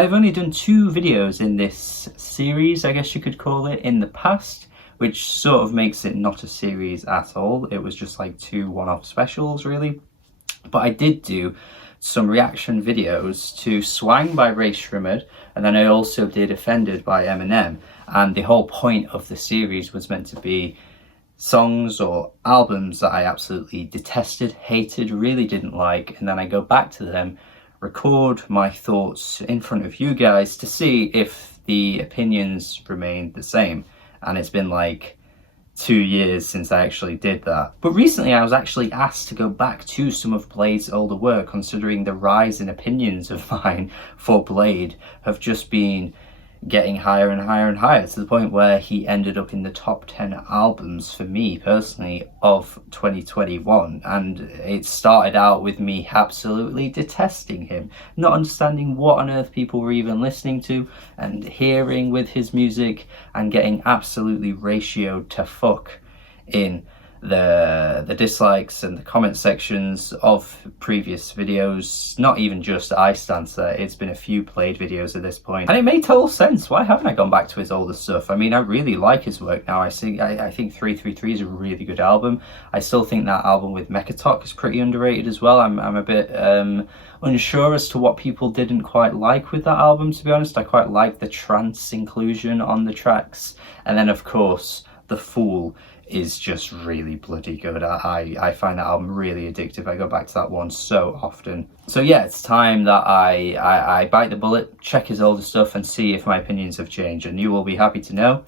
I've only done 2 videos in this series, I guess you could call it, in the past, which sort of makes it not a series at all. It was just like 2 one-off specials really. But I did do some reaction videos to Swang by Ray Shrimmered, and then I also did Offended by Eminem. And the whole point of the series was meant to be songs or albums that I absolutely detested, hated, really didn't like, and then I go back to them, record my thoughts in front of you guys to see if the opinions remained the same. And it's been like 2 years since I actually did that. But recently I was actually asked to go back to some of Blade's older work, considering the rise in opinions of mine for Blade have just been getting higher and higher and higher, to the point where he ended up in the top 10 albums for me personally of 2021. And it started out with me absolutely detesting him, not understanding what on earth people were even listening to and hearing with his music, and getting absolutely ratioed to fuck in the dislikes and the comment sections of previous videos. Not even just Icedancer, it's been a few Blade videos at this point, and it made total sense. Why haven't I gone back to his older stuff? I mean, I really like his work now. I think 333 is a really good album. I still think that album with Mechatok is pretty underrated as well. I'm a bit unsure as to what people didn't quite like with that album, to be honest. I quite like the trance inclusion on the tracks, and then of course The Fool is just really bloody good. I find that album really addictive. I go back to that one so often. So yeah, it's time that I bite the bullet, check his older stuff, and see if my opinions have changed. And you will be happy to know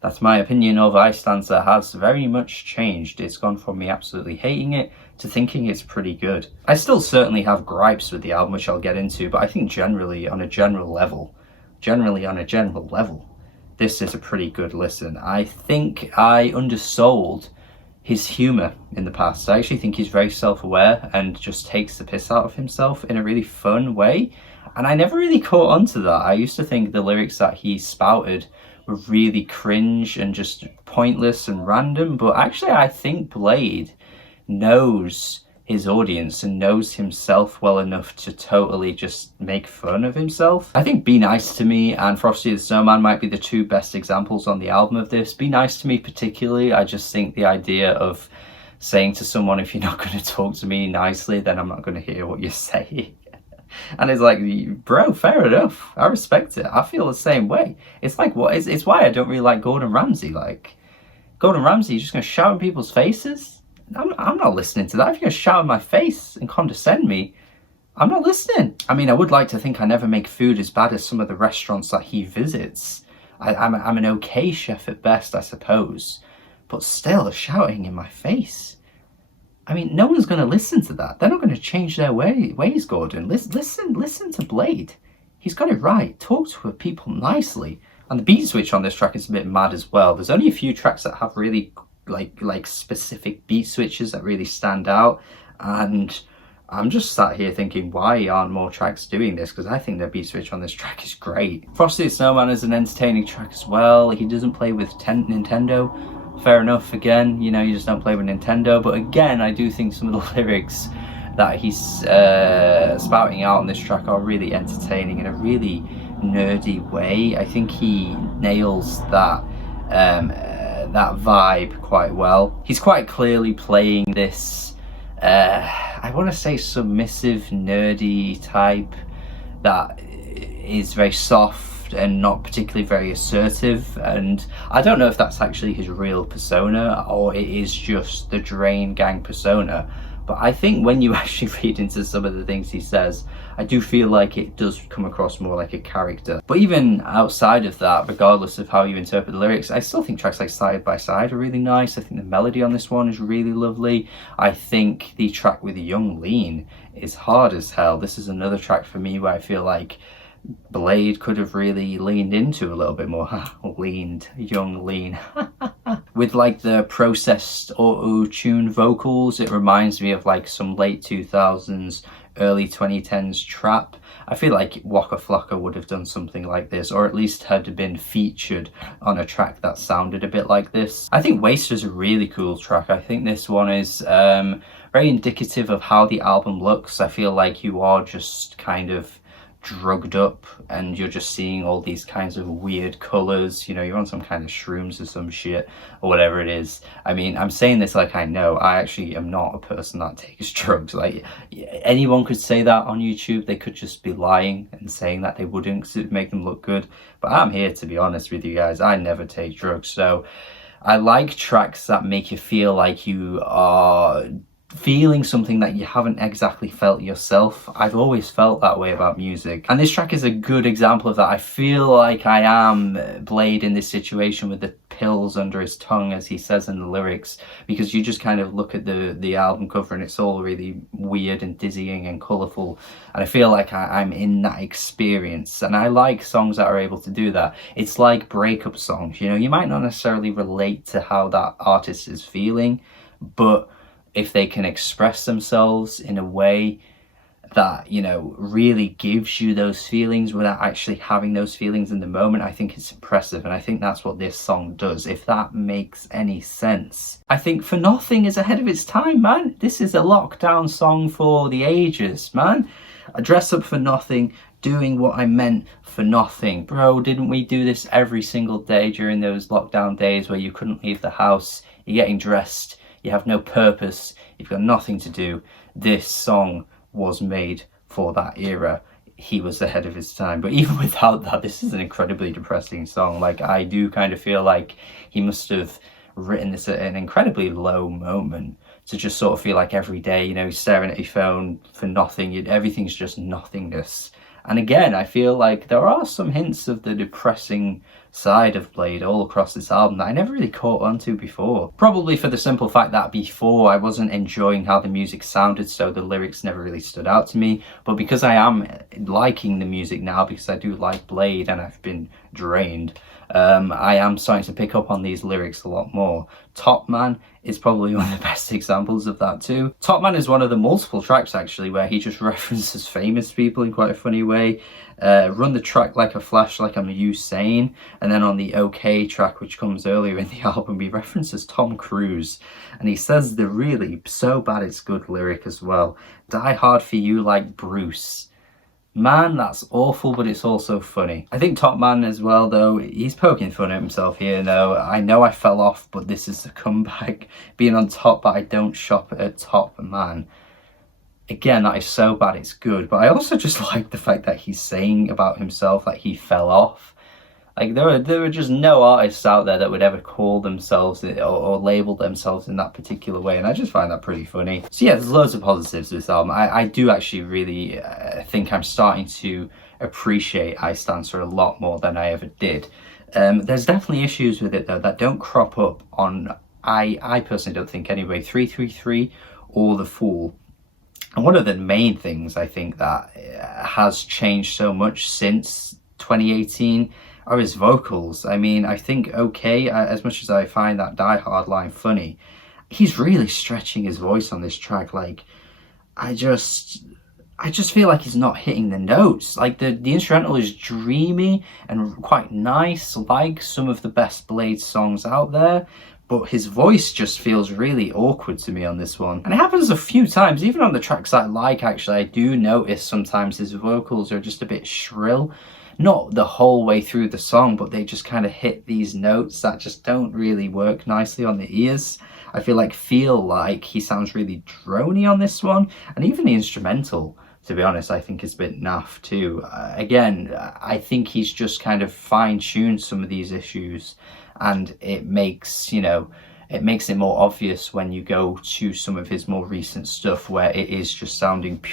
that my opinion of Icedancer has very much changed. It's gone from me absolutely hating it to thinking it's pretty good. I still certainly have gripes with the album, which I'll get into, but I think generally on a general level, this is a pretty good listen. I think I undersold his humour in the past. I actually think he's very self-aware and just takes the piss out of himself in a really fun way. And I never really caught on to that. I used to think the lyrics that he spouted were really cringe and just pointless and random. But actually, I think Blade knows his audience and knows himself well enough to totally just make fun of himself. I think Be Nice to Me and Frosty the Snowman might be the 2 best examples on the album of this. Be Nice to Me particularly, I just think the idea of saying to someone, if you're not going to talk to me nicely, then I'm not going to hear what you're saying. And it's like, bro, fair enough. I respect it. I feel the same way. It's like, what? It's why I don't really like Gordon Ramsay. Like, Gordon Ramsay, you're just going to shout in people's faces? I'm not listening to that. If you're going to shout in my face and condescend me, I'm not listening. I mean, I would like to think I never make food as bad as some of the restaurants that he visits. I'm an okay chef at best, I suppose. But still, shouting in my face. I mean, no one's going to listen to that. They're not going to change their ways, Gordon. Listen to Blade. He's got it right. Talk to people nicely. And the beat switch on this track is a bit mad as well. There's only a few tracks that have really like specific beat switches that really stand out, and I'm just sat here thinking, why aren't more tracks doing this? Because I think the beat switch on this track is great. Frosty the Snowman is an entertaining track as well. He doesn't play with Nintendo. Fair enough, again, you know, you just don't play with Nintendo. But again, I do think some of the lyrics that he's spouting out on this track are really entertaining in a really nerdy way. I think he nails that that vibe quite well. He's quite clearly playing this I want to say submissive, nerdy type that is very soft and not particularly very assertive, and I don't know if that's actually his real persona or it is just the Drain Gang persona. But I think when you actually read into some of the things he says, I do feel like it does come across more like a character. But even outside of that, regardless of how you interpret the lyrics, I still think tracks like Side by Side are really nice. I think the melody on this one is really lovely. I think the track with Young Lean is hard as hell. This is another track for me where I feel like Blade could have really leaned into a little bit more. Young Lean. With like the processed auto-tune vocals, it reminds me of like some late 2000s, early 2010s trap. I feel like Waka Flocka would have done something like this, or at least had been featured on a track that sounded a bit like this. I think Waster's a really cool track. I think this one is very indicative of how the album looks. I feel like you are just kind of drugged up and you're just seeing all these kinds of weird colors, you know, you're on some kind of shrooms or some shit or whatever it is. I mean, I'm saying this like I know. I actually am not a person that takes drugs. Like, anyone could say that on YouTube. They could just be lying and saying that they wouldn't because it would make them look good. But I'm here to be honest with you guys. I never take drugs. So I like tracks that make you feel like you are feeling something that you haven't exactly felt yourself. I've always felt that way about music, and this track is a good example of that. I feel like I am Bladee in this situation with the pills under his tongue, as he says in the lyrics, because you just kind of look at the album cover and it's all really weird and dizzying and colourful, and I feel like I'm in that experience, and I like songs that are able to do that. It's like breakup songs, you know, you might not necessarily relate to how that artist is feeling, but if they can express themselves in a way that, you know, really gives you those feelings without actually having those feelings in the moment, I think it's impressive, and I think that's what this song does, if that makes any sense. I think For Nothing is ahead of its time, man. This is a lockdown song for the ages, man. I dress up for nothing, doing what I meant for nothing. Bro, didn't we do this every single day during those lockdown days where you couldn't leave the house, you're getting dressed, you have no purpose, you've got nothing to do? This song was made for that era. He was ahead of his time. But even without that, this is an incredibly depressing song. Like, I do kind of feel like he must have written this at an incredibly low moment to just sort of feel like every day, you know, he's staring at your phone for nothing. Everything's just nothingness. And again, I feel like there are some hints of the depressing side of Bladee all across this album that I never really caught onto before. Probably for the simple fact that before I wasn't enjoying how the music sounded, so the lyrics never really stood out to me. But because I am liking the music now, because I do like Bladee and I've been drained, I am starting to pick up on these lyrics a lot more. Top Man is probably one of the best examples of that too. Top Man is one of the multiple tracks actually where he just references famous people in quite a funny way. Run the Track Like a Flash, Like I'm Usain, and then on the OK track, which comes earlier in the album, he references Tom Cruise, and he says the really so bad it's good lyric as well. Die hard for you like Bruce. Man, that's awful, but it's also funny. I think Top Man as well, though, he's poking fun at himself here, though. I know I fell off, but this is the comeback. Being on top, but I don't shop at Top Man. Again, that is so bad it's good, but I also just like the fact that he's saying about himself that he fell off. Like, there are just no artists out there that would ever call themselves or label themselves in that particular way, and I just find that pretty funny. So yeah, there's loads of positives to this album. I do actually really think I'm starting to appreciate Icedancer a lot more than I ever did. There's definitely issues with it though that don't crop up on, I personally don't think anyway, 333 or The Fool. And one of the main things I think that has changed so much since 2018 are his vocals. I mean, I think OK, as much as I find that Die Hard line funny, he's really stretching his voice on this track. Like, I just feel like he's not hitting the notes. Like, the instrumental is dreamy and quite nice, like some of the best Bladee songs out there, but his voice just feels really awkward to me on this one. And it happens a few times, even on the tracks I like, actually. I do notice sometimes his vocals are just a bit shrill. Not the whole way through the song, but they just kind of hit these notes that just don't really work nicely on the ears. I feel like he sounds really drony on this one. And even the instrumental, to be honest, I think is a bit naff too. Again, I think he's just kind of fine-tuned some of these issues, and it makes, you know, it makes it more obvious when you go to some of his more recent stuff where it is just sounding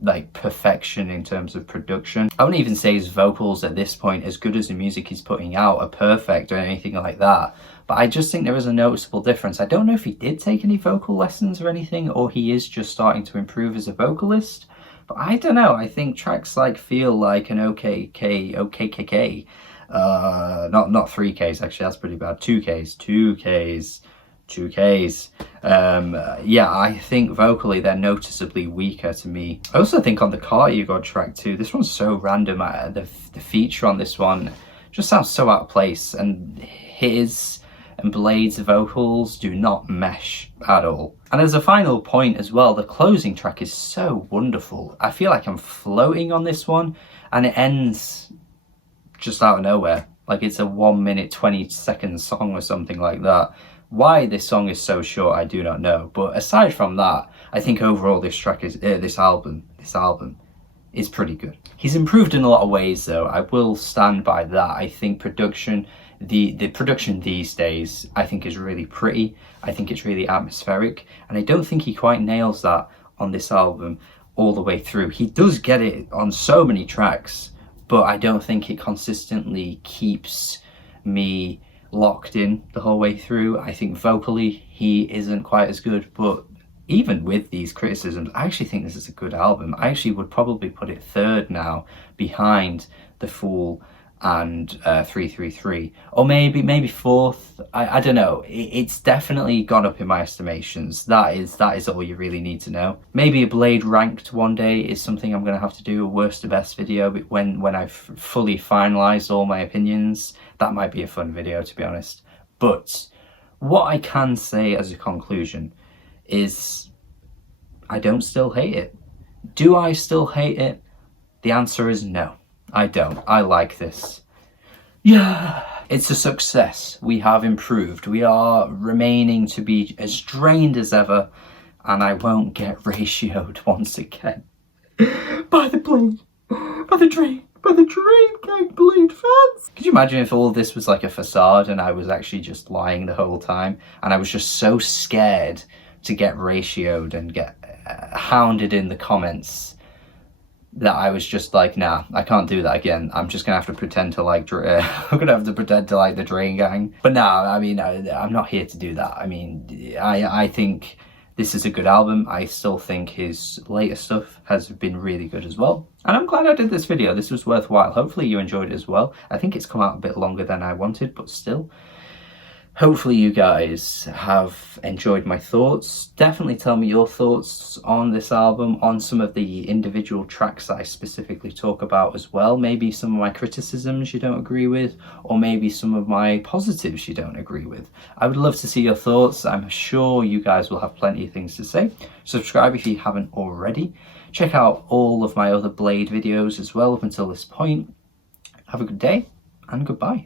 like perfection in terms of production. I wouldn't even say his vocals at this point, as good as the music he's putting out, are perfect or anything like that. But I just think there is a noticeable difference. I don't know if he did take any vocal lessons or anything, or he is just starting to improve as a vocalist. But I don't know. I think tracks like Feel Like and OKKK, not 3Ks actually, that's pretty bad. 2Ks. Yeah, I think vocally they're noticeably weaker to me. I also think on the Car You God track too, this one's so random. The feature on this one just sounds so out of place, and his and Bladee's vocals do not mesh at all. And as a final point as well, the closing track is so wonderful. I feel like I'm floating on this one, and it ends just out of nowhere. Like it's a 1 minute 20-second song or something like that. Why this song is so short, I do not know. But aside from that, I think overall this track is this album is pretty good. He's improved in a lot of ways though. I will stand by that. I think production, the production these days, I think is really pretty. I think it's really atmospheric, and I don't think he quite nails that on this album all the way through. He does get it on so many tracks, but I don't think it consistently keeps me locked in the whole way through. I think vocally he isn't quite as good, but even with these criticisms, I actually think this is a good album. I actually would probably put it third now, behind The Fool and 333, or maybe fourth. I don't know. It's definitely gone up in my estimations. That is all you really need to know. Maybe a Blade ranked one day is something I'm gonna have to do, a worst to best video, but when I've fully finalized all my opinions. That might be a fun video, to be honest. But what I can say as a conclusion is I don't still hate it. Do I still hate it? The answer is no, I don't. I like this. Yeah, it's a success. We have improved. We are remaining to be as drained as ever, and I won't get ratioed once again by the Blade, by the Drain Gang Blade fans. Could you imagine if all this was like a facade and I was actually just lying the whole time, and I was just so scared to get ratioed and get hounded in the comments that I was just like, nah, I can't do that again. I'm just gonna have to pretend to like I'm gonna have to pretend to like the Drain Gang. But no, I mean, I'm not here to do that. I mean, I think this is a good album. I still think his later stuff has been really good as well. And I'm glad I did this video. This was worthwhile. Hopefully you enjoyed it as well. I think it's come out a bit longer than I wanted, but still. Hopefully you guys have enjoyed my thoughts. Definitely tell me your thoughts on this album, on some of the individual tracks I specifically talk about as well. Maybe some of my criticisms you don't agree with, or maybe some of my positives you don't agree with. I would love to see your thoughts. I'm sure you guys will have plenty of things to say. Subscribe if you haven't already. Check out all of my other Blade videos as well up until this point. Have a good day and goodbye.